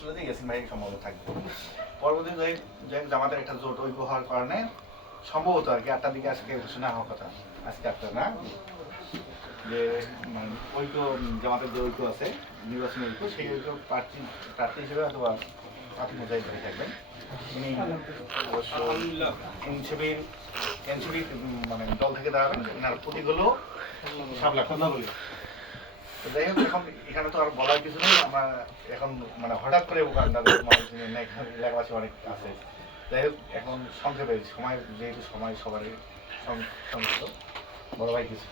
সম্ভবত থাকবে পরবর্তী জামাতের একটা জোট ঐক্য হওয়ার কারণে সম্ভবত আর কি 8টার দিকে আজকে ঘোষণা হওয়ার কথা, আজকে 8টা না, যে মানে ঐক্য জামাতের যে ঐক্য আছে নির্বাচনী ঐক্য, সেই ঐক্য প্রার্থী হিসেবে অথবা প্রার্থী মোজাহিদ ভাই থাকবেন। উনি অবশ্য এনসিপি মানে দল থেকে দাঁড়াবেন, ওনার প্রতীক হলো শাপলা। কথা বলি যাই হোক, এখন এখানে তো আর বলার কিছু নেই, আমরা এখন মানে হঠাৎ করে এলাকাবাসী অনেক আছে। যাই হোক, এখন সংক্ষেপে সময়, যেহেতু সময় সবারই সংক্ষিপ্ত, বড় ভাই কিছু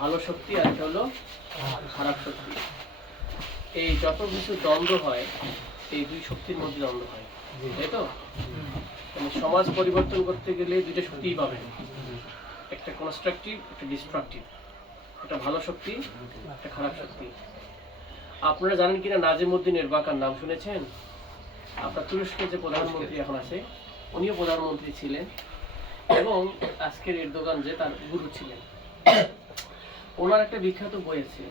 ভালো শক্তি আর একটা হলো খারাপ শক্তি। এই যত কিছু দ্বন্দ্ব হয় এই দুই শক্তির মধ্যে দ্বন্দ্ব হয়, তাই তো? মানে সমাজ পরিবর্তন করতে গেলে দুইটা শক্তিই পাবেন, একটা কনস্ট্রাকটিভ, একটা ডিস্ট্রাকটিভ, একটা ভালো শক্তি, একটা খারাপ শক্তি। আপনারা জানেন কিনা নাজিমউদ্দিন এরবাকার নাম শুনেছেন? আপনার তুরস্কের যে প্রধানমন্ত্রী এখন আছে, উনিও প্রধানমন্ত্রী ছিলেন এবং আজকের এরদোগান যে তার গুরু ছিলেন। ওনার একটা বিখ্যাত বই আছে,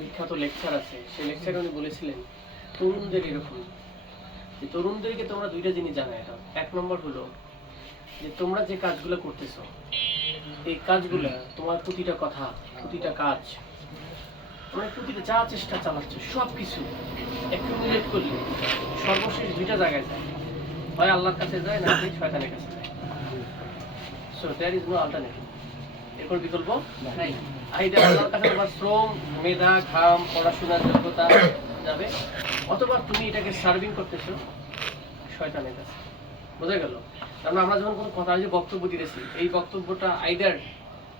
বিখ্যাত লেকচার আছে, সেই লেকচারে উনি বলেছিলেন তরুণদের এরকম যে তরুণদেরকে তোমরা দুইটা জিনিস জানায় দাও। এক নম্বর হলো যে তোমরা যে কাজগুলো করতেছো এই কাজগুলো, তোমার প্রতিটা কথা, প্রতিটা কাজ, মানে প্রতিটা যা চেষ্টা চালাচ্ছ সব কিছু অ্যাকুমুলেট করলে সর্বশেষ দুইটা জায়গায় যায়, হয় আল্লাহর কাছে যায় না শয়তানের কাছে যায়। So there is no alternative, এরপর বিকল্প নাই। আইদার আল্লাহর কাছে তোমার শ্রম, মেধা, ঘাম, পড়াশোনার যোগ্যতা যাবে, অথবা তুমি এটাকে সার্ভিং করতেছো শয়তানের কাছে। বোঝা গেল? কারণ আমরা যখন কোনো কথা যে বক্তব্য দিতেছি, এই বক্তব্যটা আইদার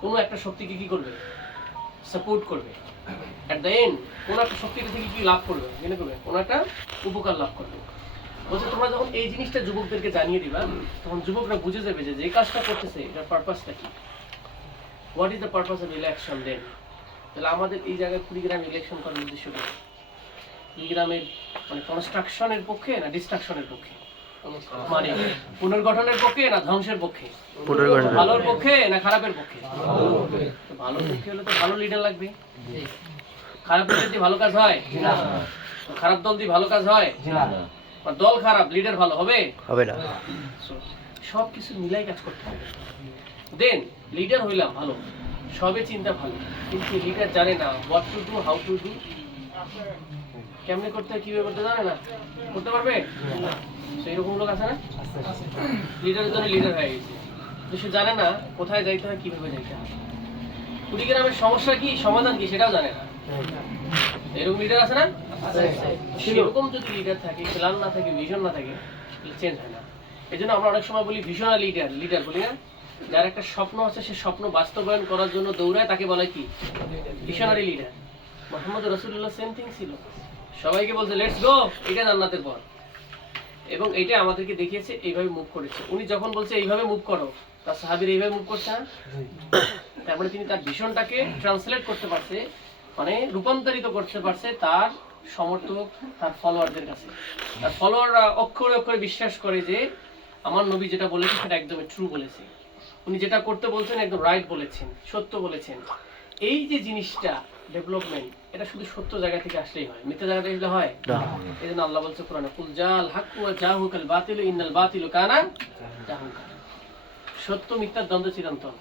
কোনো একটা শক্তিকে কি করবে, সাপোর্ট করবে, অ্যাট দ্য এন্ড কোনো একটা শক্তি থেকে কি লাভ করবে, মনে করবে কোনো একটা উপকার লাভ করবে। বলছে তোমরা যখন এই জিনিসটা যুবকদেরকে জানিয়ে দিবা, তখন যুবকরা বুঝে যাবে যে যে কাজটা করতেছে এটার পারপাসটা কি, what is the purpose of election then. তাহলে আমাদের এই জায়গায় কুড়িগ্রাম ইলেকশন করার উদ্দেশ্য কি? কুড়িগ্রামের মানে কনস্ট্রাকশনের পক্ষে না ডিস্ট্রাকশনের পক্ষে, মানে পুনর্গঠনের পক্ষে না ধ্বংসের পক্ষে, ভালোর পক্ষে না খারাপের পক্ষে? ভালো পক্ষে হলে তো ভালো লিডার লাগবে। খারাপ লিডার দিয়ে ভালো কাজ হয়? খারাপ দল দিয়ে ভালো কাজ হয়? দল খারাপ, লিডার ভালো হবে? হবে না। সবকিছু মিলাই কাজ করতে হবে। দেন লিডার হইলাম ভালো, সবে চিন্তা ভালো, কিন্তু লিডার জানে না what to do, how to do, কেমনে করতে হয়, কিভাবে করতে জানে না, করতে পারবে? সেই রকম লোক আছে না, লিডারের জন্য লিডার হয়ে গেছে, সে জানে না কোথায় যাইতে হয়, কিভাবে যাইতে হয়। কুড়িগ্রামের সমস্যা কি, সমাধান কি, সেটাও জানে না। এরকম লিডার আছে না? সেরকম যদি লিডার থাকে, প্ল্যান না থাকে, ভিশন না থাকে, চেঞ্জ হয় না। এই জন্য আমরা অনেক সময় বলি ভিশনারি লিডার, লিডার বলি না, যার একটা স্বপ্ন আছে, সে স্বপ্ন বাস্তবায়ন করার জন্য দৌড়ায়, তাকে বলে কি ভিশনারি লিডার। মুহাম্মদ রাসূলুল্লাহ সেম থিং ছিল, সবাইকে বলছে লেটস গো, এটা জান্নাতের পথ, এবং এটা আমাদেরকে দেখিয়েছে, এইভাবে মুভ করেছে। উনি যখন বলছে এইভাবে মুভ করো, তার সাহাবীরা এইভাবে মুভ করছে না, তারপরে তিনি তার ভিশনটাকে ট্রান্সলেট করতে পারছে, মানে রূপান্তরিত করতে পারছে তার সমর্থক, তার ফলোয়ারদের কাছে। তার ফলোয়াররা অক্ষরে অক্ষরে বিশ্বাস করে যে আমার নবী যেটা বলেছে সেটা একদম ট্রু বলেছে, উনি যেটা করতে বলছেন একদম রাইট বলেছেন, সত্য বলেছেন। এই যে জিনিসটা ডেভেলপমেন্ট, এটা শুধু সত্য জায়গা থেকে আসলেই হয়, মিথ্যা জায়গা থেকে আসলে হয় না। এই জন্য আল্লাহ বলছে কোরআনে, কুল জাল হাক্কু ওয়া জাহুকাল বাতিলু ইন্নাল বাতিলু কানা জাহুকা। সত্য মিথ্যার দ্বন্দ্ব চিরন্তন,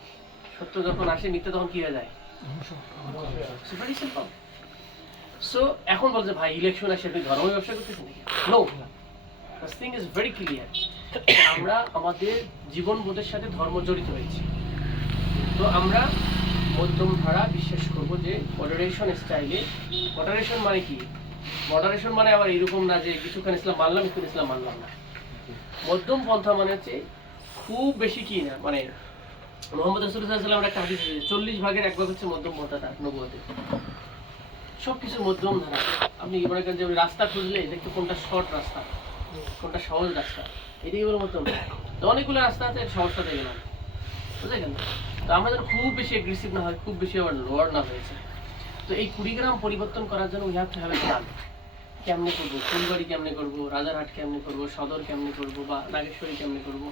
সত্য যখন আসে মিথ্যা তখন কি হয়ে যায়? Very simple. সো এখন বলছে ভাই ইলেকশন আসে, আপনি ধর্ম ব্যবসা করতেছেন নাকি? No, this thing is very clear. আমরা আমাদের জীবনবোধের সাথে ধর্ম জড়িত হয়েছি, তো আমরা মধ্যম ধারা বিশ্বাস করবো যে মডারেশন স্টাইলে। মডারেশন মানে কি? মডারেশন মানে আবার এরকম না যে কিছুক্ষণ ইসলাম মানলাম, কিছুক্ষণ ইসলাম মানলাম না। মধ্যম পন্থা মানে হচ্ছে খুব বেশি কি না, মানে মুহাম্মদ রাসূলুল্লাহ সাল্লাল্লাহু আলাইহি ওয়াসাল্লাম একটা হাদিস আছে 40 ভাগের 1 ভাগ হচ্ছে মধ্যম পন্থাটা নবুয়তে। সবকিছু মধ্যম ধারা। আপনি মনে করেন যে রাস্তা খুঁজলে দেখতে কোনটা শর্ট রাস্তা, কোনটা সহজ রাস্তা, এটাই হলো মধ্যম। তো অনেকগুলো রাস্তা আছে, সহজটা দেখে না, বুঝে গেল? তো আমরা যেন খুব বেশি এগ্রেসিভ না হয়, খুব বেশি আবার লোয়ার না হয়েছে। তো এই কুড়িগ্রাম পরিবর্তন করার জন্য we have to have a plan. কেমনে করবো, ফুলবাড়ি কেমনে করবো, রাজারহাট কেমনে করবো, সদর কেমনে করবো, বা নাগেশ্বরী কেমনে করবো,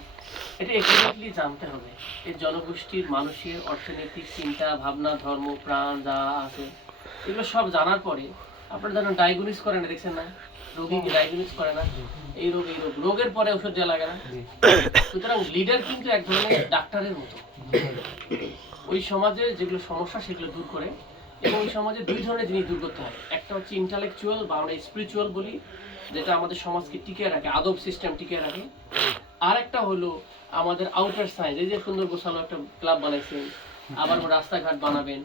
এটা এক্সাক্টলি জানতে হবে। এই জনগোষ্ঠীর মানুষের অর্থনৈতিক চিন্তা ভাবনা, ধর্ম, প্রাণ যা আছে এগুলো সব জানার পরে আপনারা যেন ডায়াগনোস করেন না, দেখছেন না রোগীকে ডায়াগনোস করে না, এই রোগ এই রোগ, রোগের পরে ওষুধ দেওয়া লাগে না। সুতরাং লিডার কিন্তু এক ধরনের ডাক্তারের মতো, ওই সমাজের যেগুলো সমস্যা সেগুলো দূর করে। এবং ওই সমাজে দুই ধরনের জিনিস দূর করতে হয়, একটা হচ্ছে ইন্টালেকচুয়াল বা আমরা স্পিরিচুয়াল বলি, যেটা আমাদের সমাজকে টিকিয়ে রাখে, আদব সিস্টেম টিকিয়ে রাখে। আর একটা হলো আমাদের আউটার সাইড, এই যে সুন্দর গোছালো একটা ক্লাব বানাইছেন, আবার রাস্তাঘাট বানাবেন,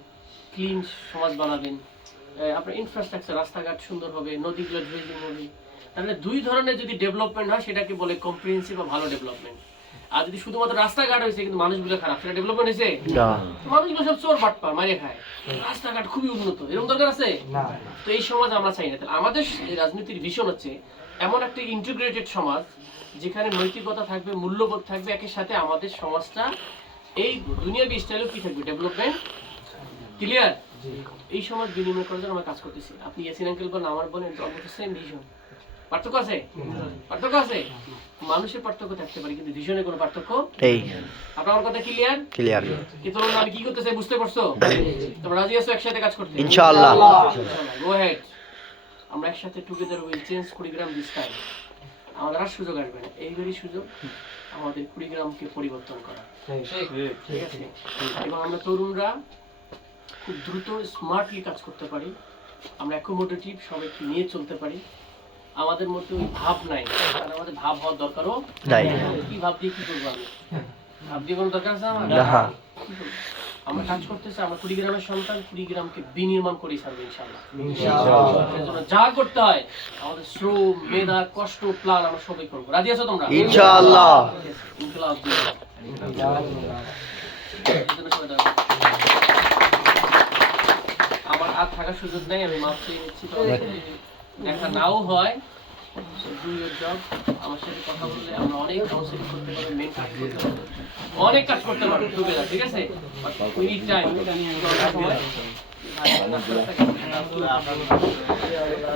ক্লিন সমাজ বানাবেন, আপনার ইনফ্রাস্ট্রাকচার রাস্তাঘাট সুন্দর হবে, নদীগুলো ড্রেজিং হবে। তাহলে দুই ধরনের যদি ডেভেলপমেন্ট হয় সেটাকে বলে কম্প্রিহেন্সিভ বা ভালো ডেভেলপমেন্ট। আর যদি শুধুমাত্র রাস্তাঘাট হয়েছে কিন্তু মানুষগুলো খারাপ, সেটা ডেভেলপমেন্ট হয়েছে না। মানুষগুলো সব চোর বাটপার মারিয়ে খায়, রাস্তাঘাট খুবই উন্নত, এরকম দরকার আছে না। তো এই সমাজ আমরা চাই না। তাহলে আমাদের এই রাজনীতির ভিশন হচ্ছে এমন একটা ইন্টিগ্রেটেড সমাজ যেখানে নৈতিকতা থাকবে, মূল্যবোধ থাকবে, একের সাথে আমাদের সমাজটা এই দুনিয়াবি স্টাইলেও কি থাকবে, ডেভেলপমেন্ট। ক্লিয়ার? এই সমাজ বিনিময় করার জন্য আমরা কাজ করতেছি। আপনি ইয়াসিন আঙ্কেল বলেন, আমার বলেন, অলমোস্ট সেম ভিশন। পার্থক্য আছে? পার্থক্য আছে। মানুষের পার্থক্য থাকতে পারে কিন্তু ভিশনে কোনো পার্থক্য নেই। আপনার আমার কথা ক্লিয়ার? ক্লিয়ার। কিন্তু আমি কি করতে চাই বুঝতে পারছো? তোমরা রাজি আছো একসাথে কাজ করতে? ইনশাআল্লাহ। গো হেড। আমরা একসাথে together will change Kurigram this time. আমাদের আর সুযোগ আসবে না, এইবারই সুযোগ আমাদের কুড়িগ্রামকে পরিবর্তন করা। ঠিক আছে? এবং আমরা তরুণরা খুব দ্রুত স্মার্টলি কাজ করতে পারি, আমরা অ্যাকোমোডেটিভ, সবাইকে নিয়ে চলতে পারি। আমাদের মধ্যে ওই ভাব নাই, কারণ আমাদের ভাব হওয়ার দরকারও নাই। কি ভাব দিয়ে কি করবো? আমি ভাব দিয়ে কোনো দরকার আছে আমার? আমরা কাজ করতেছি, আমরা কুড়িগ্রামের সন্তান, কুড়িগ্রামকে বিনির্মাণ করি ছাড়বো ইনশাআল্লাহ। এর জন্য যা করতে হয় আমাদের শ্রম, মেধা, কষ্ট, প্ল্যান আমরা সবাই করবো। রাজি আছো তোমরা? ইনশাআল্লাহ। ইনকলাব আমার আর থাকার সুযোগ নেই, আমি মাপ চেয়ে নিচ্ছি। দেখা নাও হয়, ডু ইউর জব। আমার সাথে কথা বললে আমরা অনেক কাউন্সিলিং করতে পারবো, মেন্টর করতে পারবো, অনেক কাজ করতে পারবো টুগেদার। ঠিক আছে? We need time.